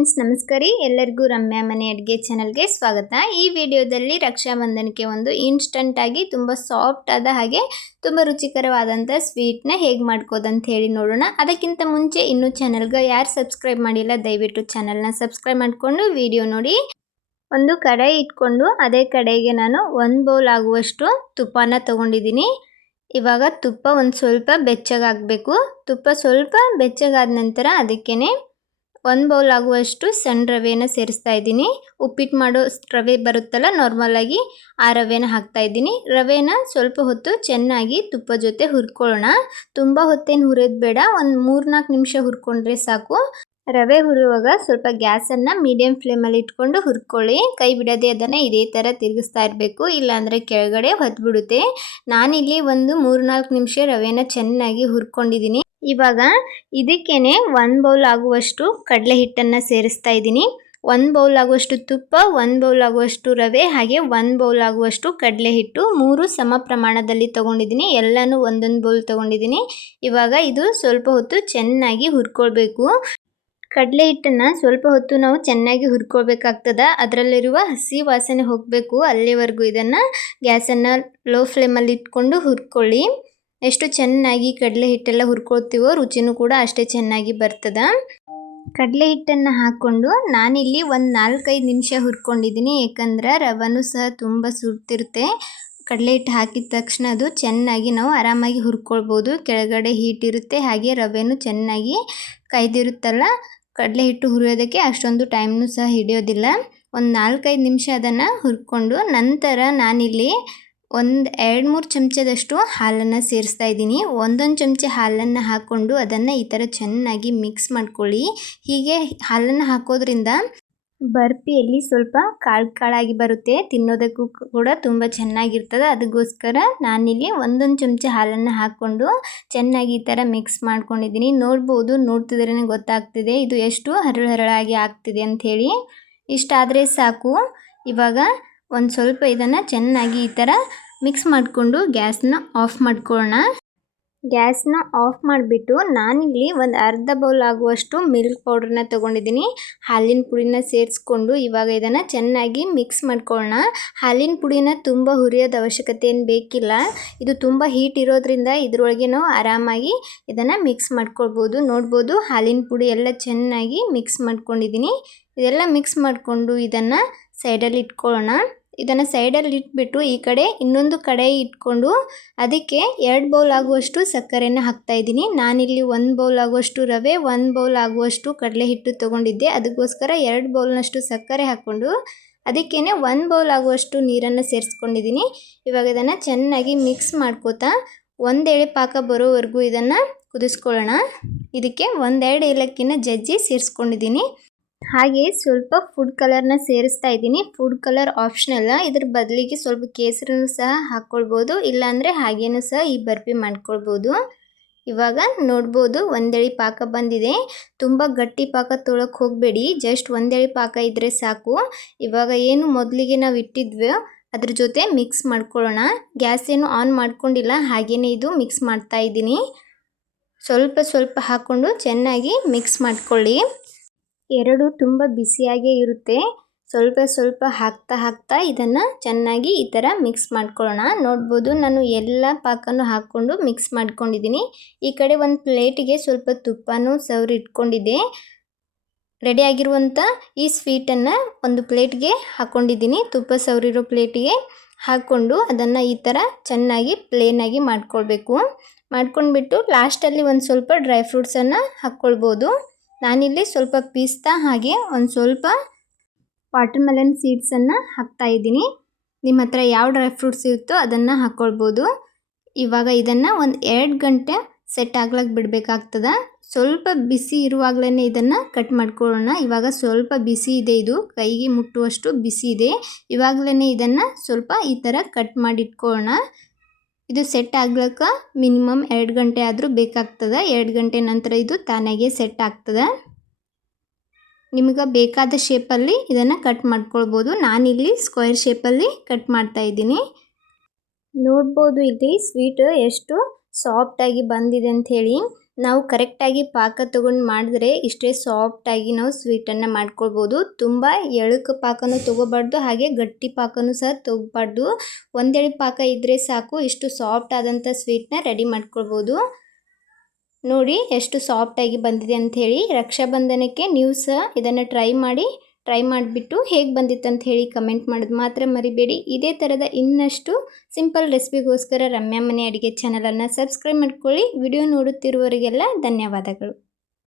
Friends, ನಮಸ್ಕಾರ ರೀ. ಎಲ್ಲರಿಗೂ ರಮ್ಯಾ ಮನೆ ಅಡುಗೆ ಚಾನಲ್ಗೆ ಸ್ವಾಗತ. ಈ ವಿಡಿಯೋದಲ್ಲಿ ರಕ್ಷಾಬಂಧನಕ್ಕೆ ಒಂದು ಇನ್ಸ್ಟಂಟ್ ಆಗಿ ತುಂಬ ಸಾಫ್ಟ್ ಆದ ಹಾಗೆ ತುಂಬ ರುಚಿಕರವಾದಂಥ ಸ್ವೀಟ್ನ ಹೇಗೆ ಮಾಡ್ಕೋದಂತ ಹೇಳಿ ನೋಡೋಣ. ಅದಕ್ಕಿಂತ ಮುಂಚೆ ಇನ್ನೂ ಚಾನಲ್ಗೆ ಯಾರು ಸಬ್ಸ್ಕ್ರೈಬ್ ಮಾಡಿಲ್ಲ ದಯವಿಟ್ಟು ಚಾನಲ್ನ ಸಬ್ಸ್ಕ್ರೈಬ್ ಮಾಡಿಕೊಂಡು ವಿಡಿಯೋ ನೋಡಿ. ಒಂದು ಕಡಾಯಿ ಇಟ್ಕೊಂಡು ಅದೇ ಕಡೆಗೆ ನಾನು 1 ಬೌಲ್ ಆಗುವಷ್ಟು ತುಪ್ಪನ ತಗೊಂಡಿದ್ದೀನಿ. ಇವಾಗ ತುಪ್ಪ ಒಂದು ಸ್ವಲ್ಪ ಬೆಚ್ಚಗಾಗಬೇಕು. ತುಪ್ಪ ಸ್ವಲ್ಪ ಬೆಚ್ಚಗಾದ ನಂತರ ಅದಕ್ಕೇ 1 ಬೌಲ್ ಆಗುವಷ್ಟು ಸಣ್ಣ ರವೆನ ಸೇರಿಸ್ತಾ ಇದ್ದೀನಿ. ಉಪ್ಪಿಟ್ಟು ಮಾಡೋ ರವೆ ಬರುತ್ತಲ್ಲ ನಾರ್ಮಲ್ ಆಗಿ, ಆ ರವೆನ ಹಾಕ್ತಾ ಇದ್ದೀನಿ. ರವೆನ ಸ್ವಲ್ಪ ಹೊತ್ತು ಚೆನ್ನಾಗಿ ತುಪ್ಪ ಜೊತೆ ಹುರ್ಕೊಳ್ಳೋಣ. ತುಂಬ ಹೊತ್ತೇನು ಹುರಿಯೋದು ಬೇಡ, ಒಂದು 3-4 ನಿಮಿಷ ಹುರ್ಕೊಂಡ್ರೆ ಸಾಕು. ರವೆ ಹುರಿಯುವಾಗ ಸ್ವಲ್ಪ ಗ್ಯಾಸನ್ನು ಮೀಡಿಯಂ ಫ್ಲೇಮಲ್ಲಿ ಇಟ್ಕೊಂಡು ಹುರ್ಕೊಳ್ಳಿ. ಕೈ ಬಿಡದೆ ಅದನ್ನು ಇದೇ ಥರ ತಿರುಗಿಸ್ತಾ ಇರಬೇಕು, ಇಲ್ಲಾಂದರೆ ಕೆಳಗಡೆ ಹೊತ್ಬಿಡುತ್ತೆ. ನಾನಿಲ್ಲಿ ಒಂದು 3-4 ನಿಮಿಷ ರವೆನ ಚೆನ್ನಾಗಿ ಹುರ್ಕೊಂಡಿದ್ದೀನಿ. ಇವಾಗ ಇದಕ್ಕೇನೆ 1 ಬೌಲ್ ಆಗುವಷ್ಟು ಕಡಲೆ ಹಿಟ್ಟನ್ನು ಸೇರಿಸ್ತಾ ಇದ್ದೀನಿ. 1 ಬೌಲ್ ಆಗುವಷ್ಟು ತುಪ್ಪ, 1 ಬೌಲ್ ಆಗುವಷ್ಟು ರವೆ, ಹಾಗೆ 1 ಬೌಲ್ ಆಗುವಷ್ಟು ಕಡಲೆ ಹಿಟ್ಟು, 3 ಸಮ ಪ್ರಮಾಣದಲ್ಲಿ ತೊಗೊಂಡಿದ್ದೀನಿ. ಎಲ್ಲನೂ ಒಂದೊಂದು ಬೌಲ್ ತೊಗೊಂಡಿದ್ದೀನಿ. ಇವಾಗ ಇದು ಸ್ವಲ್ಪ ಹೊತ್ತು ಚೆನ್ನಾಗಿ ಹುರ್ಕೊಳ್ಬೇಕು. ಕಡಲೆ ಹಿಟ್ಟನ್ನು ಸ್ವಲ್ಪ ಹೊತ್ತು ನಾವು ಚೆನ್ನಾಗಿ ಹುರ್ಕೊಳ್ಬೇಕಾಗ್ತದೆ. ಅದರಲ್ಲಿರುವ ಹಸಿ ವಾಸನೆ ಹೋಗಬೇಕು, ಅಲ್ಲಿವರೆಗೂ ಇದನ್ನು ಗ್ಯಾಸನ್ನು ಲೋ ಫ್ಲೇಮಲ್ಲಿ ಇಟ್ಕೊಂಡು ಹುರ್ಕೊಳ್ಳಿ. ಎಷ್ಟು ಚೆನ್ನಾಗಿ ಕಡಲೆ ಹಿಟ್ಟೆಲ್ಲ ಹುರ್ಕೊಳ್ತೀವೋ ರುಚಿನೂ ಕೂಡ ಅಷ್ಟೇ ಚೆನ್ನಾಗಿ ಬರ್ತದೆ. ಕಡಲೆ ಹಿಟ್ಟನ್ನು ಹಾಕ್ಕೊಂಡು ನಾನಿಲ್ಲಿ ಒಂದು 4-5 ನಿಮಿಷ ಹುರ್ಕೊಂಡಿದ್ದೀನಿ. ಯಾಕಂದ್ರೆ ರವೆನೂ ಸಹ ತುಂಬ ಸುಡ್ತಿರುತ್ತೆ. ಕಡಲೆ ಹಿಟ್ಟು ಹಾಕಿದ ತಕ್ಷಣ ಅದು ಚೆನ್ನಾಗಿ ನಾವು ಆರಾಮಾಗಿ ಹುರ್ಕೊಳ್ಬೋದು. ಕೆಳಗಡೆ ಹೀಟ್ ಇರುತ್ತೆ, ಹಾಗೆ ರವೆನೂ ಚೆನ್ನಾಗಿ ಕಾಯ್ದಿರುತ್ತಲ್ಲ. ಕಡಲೆ ಹಿಟ್ಟು ಹುರಿಯೋದಕ್ಕೆ ಅಷ್ಟೊಂದು ಟೈಮ್ನೂ ಸಹ ಹಿಡಿಯೋದಿಲ್ಲ. ಒಂದು 4-5 ನಿಮಿಷ ಅದನ್ನು ಹುರ್ಕೊಂಡು ನಂತರ ನಾನಿಲ್ಲಿ ಒಂದು 2-3 ಚಮಚದಷ್ಟು ಹಾಲನ್ನು ಸೇರಿಸ್ತಾ ಇದ್ದೀನಿ. ಒಂದೊಂದು ಚಮಚ ಹಾಲನ್ನು ಹಾಕ್ಕೊಂಡು ಅದನ್ನು ಈ ಥರ ಚೆನ್ನಾಗಿ ಮಿಕ್ಸ್ ಮಾಡ್ಕೊಳ್ಳಿ. ಹೀಗೆ ಹಾಲನ್ನು ಹಾಕೋದ್ರಿಂದ ಬರ್ಫಿಯಲ್ಲಿ ಸ್ವಲ್ಪ ಕಾಳಾಗಿ ಬರುತ್ತೆ, ತಿನ್ನೋದಕ್ಕೂ ಕೂಡ ತುಂಬ ಚೆನ್ನಾಗಿರ್ತದೆ. ಅದಕ್ಕೋಸ್ಕರ ನಾನಿಲ್ಲಿ ಒಂದೊಂದು ಚಮಚ ಹಾಲನ್ನು ಹಾಕ್ಕೊಂಡು ಚೆನ್ನಾಗಿ ಈ ಥರ ಮಿಕ್ಸ್ ಮಾಡ್ಕೊಂಡಿದ್ದೀನಿ. ನೋಡ್ಬೋದು, ನೋಡ್ತಿದ್ರೇ ಗೊತ್ತಾಗ್ತಿದೆ ಇದು ಎಷ್ಟು ಹರಳಾಗಿ ಆಗ್ತಿದೆ ಅಂಥೇಳಿ. ಇಷ್ಟಾದರೆ ಸಾಕು. ಇವಾಗ ಒಂದು ಸ್ವಲ್ಪ ಇದನ್ನು ಚೆನ್ನಾಗಿ ಈ ಥರ ಮಿಕ್ಸ್ ಮಾಡಿಕೊಂಡು ಗ್ಯಾಸ್ನ ಆಫ್ ಮಾಡ್ಕೊಳ್ಳೋಣ. ಗ್ಯಾಸ್ನ ಆಫ್ ಮಾಡಿಬಿಟ್ಟು ನಾನಿಲ್ಲಿ ಒಂದು ಅರ್ಧ ಬೌಲ್ ಆಗುವಷ್ಟು ಮಿಲ್ಕ್ ಪೌಡ್ರನ್ನ ತೊಗೊಂಡಿದ್ದೀನಿ. ಹಾಲಿನ ಪುಡಿನ ಸೇರಿಸ್ಕೊಂಡು ಇವಾಗ ಇದನ್ನು ಚೆನ್ನಾಗಿ ಮಿಕ್ಸ್ ಮಾಡ್ಕೊಳ್ಳೋಣ. ಹಾಲಿನ ಪುಡಿನ ತುಂಬ ಹುರಿಯೋದು ಅವಶ್ಯಕತೆ ಏನು ಬೇಕಿಲ್ಲ. ಇದು ತುಂಬ ಹೀಟ್ ಇರೋದ್ರಿಂದ ಇದರೊಳಗೆ ನಾವು ಆರಾಮಾಗಿ ಇದನ್ನು ಮಿಕ್ಸ್ ಮಾಡ್ಕೊಳ್ಬೋದು. ನೋಡ್ಬೋದು, ಹಾಲಿನ ಪುಡಿ ಎಲ್ಲ ಚೆನ್ನಾಗಿ ಮಿಕ್ಸ್ ಮಾಡ್ಕೊಂಡಿದ್ದೀನಿ. ಇದೆಲ್ಲ ಮಿಕ್ಸ್ ಮಾಡಿಕೊಂಡು ಇದನ್ನು ಸೈಡಲ್ಲಿ ಇಟ್ಕೊಳ್ಳೋಣ. ಇದನ್ನು ಸೈಡಲ್ಲಿ ಇಟ್ಬಿಟ್ಟು ಈ ಕಡೆ ಇನ್ನೊಂದು ಕಡಾಯಿ ಇಟ್ಕೊಂಡು ಅದಕ್ಕೆ 2 ಬೌಲ್ ಆಗುವಷ್ಟು ಸಕ್ಕರೆಯನ್ನು ಹಾಕ್ತಾಯಿದ್ದೀನಿ. ನಾನಿಲ್ಲಿ 1 ಬೌಲ್ ಆಗುವಷ್ಟು ರವೆ, 1 ಬೌಲ್ ಆಗುವಷ್ಟು ಕಡಲೆ ಹಿಟ್ಟು ತೊಗೊಂಡಿದ್ದೆ. ಅದಕ್ಕೋಸ್ಕರ 2 ಬೌಲ್ನಷ್ಟು ಸಕ್ಕರೆ ಹಾಕ್ಕೊಂಡು ಅದಕ್ಕೇ 1 ಬೌಲ್ ಆಗುವಷ್ಟು ನೀರನ್ನು ಸೇರಿಸ್ಕೊಂಡಿದ್ದೀನಿ. ಇವಾಗ ಇದನ್ನು ಚೆನ್ನಾಗಿ ಮಿಕ್ಸ್ ಮಾಡ್ಕೋತಾ 1 ಎಳೆ ಪಾಕ ಬರೋವರೆಗೂ ಇದನ್ನು ಕುದಿಸ್ಕೊಳ್ಳೋಣ. ಇದಕ್ಕೆ 1-2 ಏಲಕ್ಕಿನ ಜಜ್ಜಿ ಸೇರಿಸ್ಕೊಂಡಿದ್ದೀನಿ. ಹಾಗೆ ಸ್ವಲ್ಪ ಫುಡ್ ಕಲರ್ನ ಸೇರಿಸ್ತಾ ಇದ್ದೀನಿ. ಫುಡ್ ಕಲರ್ ಆಪ್ಷನಲ್ಲ, ಇದ್ರ ಬದಲಿಗೆ ಸ್ವಲ್ಪ ಕೇಸರಿನೂ ಸಹ ಹಾಕ್ಕೊಳ್ಬೋದು, ಇಲ್ಲಾಂದರೆ ಹಾಗೇನೂ ಸಹ ಈ ಬರ್ಫಿ ಮಾಡ್ಕೊಳ್ಬೋದು. ಇವಾಗ ನೋಡ್ಬೋದು 1 ಎಳೆ ಪಾಕ ಬಂದಿದೆ. ತುಂಬ ಗಟ್ಟಿ ಪಾಕ ತೊಳಕ್ಕೆ ಹೋಗಬೇಡಿ, ಜಸ್ಟ್ 1 ಎಳೆ ಪಾಕ ಇದ್ದರೆ ಸಾಕು. ಇವಾಗ ಏನು ಮೊದಲಿಗೆ ನಾವು ಇಟ್ಟಿದ್ವಿ ಅದ್ರ ಜೊತೆ ಮಿಕ್ಸ್ ಮಾಡ್ಕೊಳ್ಳೋಣ. ಗ್ಯಾಸ್ ಏನು ಆನ್ ಮಾಡ್ಕೊಂಡಿಲ್ಲ, ಹಾಗೆಯೇ ಇದು ಮಿಕ್ಸ್ ಮಾಡ್ತಾ ಇದ್ದೀನಿ. ಸ್ವಲ್ಪ ಹಾಕ್ಕೊಂಡು ಚೆನ್ನಾಗಿ ಮಿಕ್ಸ್ ಮಾಡ್ಕೊಳ್ಳಿ. ಎರಡು ತುಂಬ ಬಿಸಿಯಾಗೇ ಇರುತ್ತೆ. ಸ್ವಲ್ಪ ಹಾಕ್ತಾ ಇದನ್ನು ಚೆನ್ನಾಗಿ ಈ ಥರ ಮಿಕ್ಸ್ ಮಾಡ್ಕೊಳ್ಳೋಣ. ನೋಡ್ಬೋದು, ನಾನು ಎಲ್ಲ ಪಾಕನೂ ಹಾಕ್ಕೊಂಡು ಮಿಕ್ಸ್ ಮಾಡ್ಕೊಂಡಿದ್ದೀನಿ. ಈ ಕಡೆ ಒಂದು ಪ್ಲೇಟಿಗೆ ಸ್ವಲ್ಪ ತುಪ್ಪನೂ ಸವರಿ ಇಟ್ಕೊಂಡಿದ್ದೆ. ರೆಡಿಯಾಗಿರುವಂಥ ಈ ಸ್ವೀಟನ್ನು ಒಂದು ಪ್ಲೇಟ್ಗೆ ಹಾಕ್ಕೊಂಡಿದ್ದೀನಿ. ತುಪ್ಪ ಸವರಿರೋ ಪ್ಲೇಟಿಗೆ ಹಾಕ್ಕೊಂಡು ಅದನ್ನು ಈ ಥರ ಚೆನ್ನಾಗಿ ಪ್ಲೇನಾಗಿ ಮಾಡ್ಕೊಳ್ಬೇಕು. ಮಾಡ್ಕೊಂಡ್ಬಿಟ್ಟು ಲಾಸ್ಟಲ್ಲಿ ಒಂದು ಸ್ವಲ್ಪ ಡ್ರೈ ಫ್ರೂಟ್ಸನ್ನು ಹಾಕ್ಕೊಳ್ಬೋದು. ನಾನಿಲ್ಲಿ ಸ್ವಲ್ಪ ಪಿಸ್ತಾ ಹಾಗೆ ಒಂದು ಸ್ವಲ್ಪ ವಾಟರ್ ಮೆಲನ್ ಸೀಡ್ಸನ್ನು ಹಾಕ್ತಾಯಿದ್ದೀನಿ. ನಿಮ್ಮ ಹತ್ರ ಯಾವ ಡ್ರೈ ಫ್ರೂಟ್ಸ್ ಇರುತ್ತೋ ಅದನ್ನು ಹಾಕ್ಕೊಳ್ಬೋದು. ಇವಾಗ ಇದನ್ನು ಒಂದು 2 ಗಂಟೆ ಸೆಟ್ ಆಗ್ಲಿಕ್ಕೆ ಬಿಡಬೇಕಾಗ್ತದೆ. ಸ್ವಲ್ಪ ಬಿಸಿ ಇರುವಾಗಲೇ ಇದನ್ನು ಕಟ್ ಮಾಡ್ಕೊಳ್ಳೋಣ. ಇವಾಗ ಸ್ವಲ್ಪ ಬಿಸಿ ಇದೆ, ಇದು ಕೈಗೆ ಮುಟ್ಟುವಷ್ಟು ಬಿಸಿ ಇದೆ. ಇವಾಗಲೇ ಇದನ್ನು ಸ್ವಲ್ಪ ಈ ಥರ ಕಟ್ ಮಾಡಿಟ್ಕೊಳ್ಳೋಣ. ಇದು ಸೆಟ್ ಆಗ್ಲಿಕ್ಕೆ ಮಿನಿಮಮ್ 2 ಗಂಟೆ ಆದರೂ ಬೇಕಾಗ್ತದೆ. 2 ಗಂಟೆ ನಂತರ ಇದು ತಾನಾಗೆ ಸೆಟ್ ಆಗ್ತದೆ. ನಿಮಗೆ ಬೇಕಾದ ಶೇಪಲ್ಲಿ ಇದನ್ನು ಕಟ್ ಮಾಡ್ಕೊಳ್ಬೋದು. ನಾನಿಲ್ಲಿ ಸ್ಕ್ವೇರ್ ಶೇಪಲ್ಲಿ ಕಟ್ ಮಾಡ್ತಾ ಇದ್ದೀನಿ. ನೋಡ್ಬೋದು ಇಲ್ಲಿ ಸ್ವೀಟ್ ಎಷ್ಟು ಸಾಫ್ಟಾಗಿ ಬಂದಿದೆ ಅಂಥೇಳಿ. ನಾವು ಕರೆಕ್ಟಾಗಿ ಪಾಕ ತೊಗೊಂಡು ಮಾಡಿದ್ರೆ ಇಷ್ಟೇ ಸಾಫ್ಟಾಗಿ ನಾವು ಸ್ವೀಟನ್ನು ಮಾಡ್ಕೊಳ್ಬೋದು. ತುಂಬ ಎಳಕು ಪಾಕನೂ ತೊಗೋಬಾರ್ದು, ಹಾಗೆ ಗಟ್ಟಿ ಪಾಕನೂ ಸಹ ತೊಗೋಬಾರ್ದು. ಒಂದೆಳೆ ಪಾಕ ಇದ್ದರೆ ಸಾಕು, ಇಷ್ಟು ಸಾಫ್ಟ್ ಆದಂಥ ಸ್ವೀಟ್ನ ರೆಡಿ ಮಾಡ್ಕೊಳ್ಬೋದು. ನೋಡಿ ಎಷ್ಟು ಸಾಫ್ಟಾಗಿ ಬಂದಿದೆ ಅಂಥೇಳಿ. ರಕ್ಷಾಬಂಧನಕ್ಕೆ ನೀವು ಸಹ ಇದನ್ನು ಟ್ರೈ ಮಾಡಿಬಿಟ್ಟು ಹೇಗೆ ಬಂದಿತ್ತು ಅಂತ ಹೇಳಿ ಕಮೆಂಟ್ ಮಾಡೋದು ಮಾತ್ರ ಮರಿಬೇಡಿ. ಇದೇ ಥರದ ಇನ್ನಷ್ಟು ಸಿಂಪಲ್ ರೆಸಿಪಿಗೋಸ್ಕರ ರಮ್ಯಾ ಮನೆ ಅಡುಗೆ ಚಾನಲನ್ನು ಸಬ್ಸ್ಕ್ರೈಬ್ ಮಾಡ್ಕೊಳ್ಳಿ. ವಿಡಿಯೋ ನೋಡುತ್ತಿರುವವರಿಗೆಲ್ಲ ಧನ್ಯವಾದಗಳು.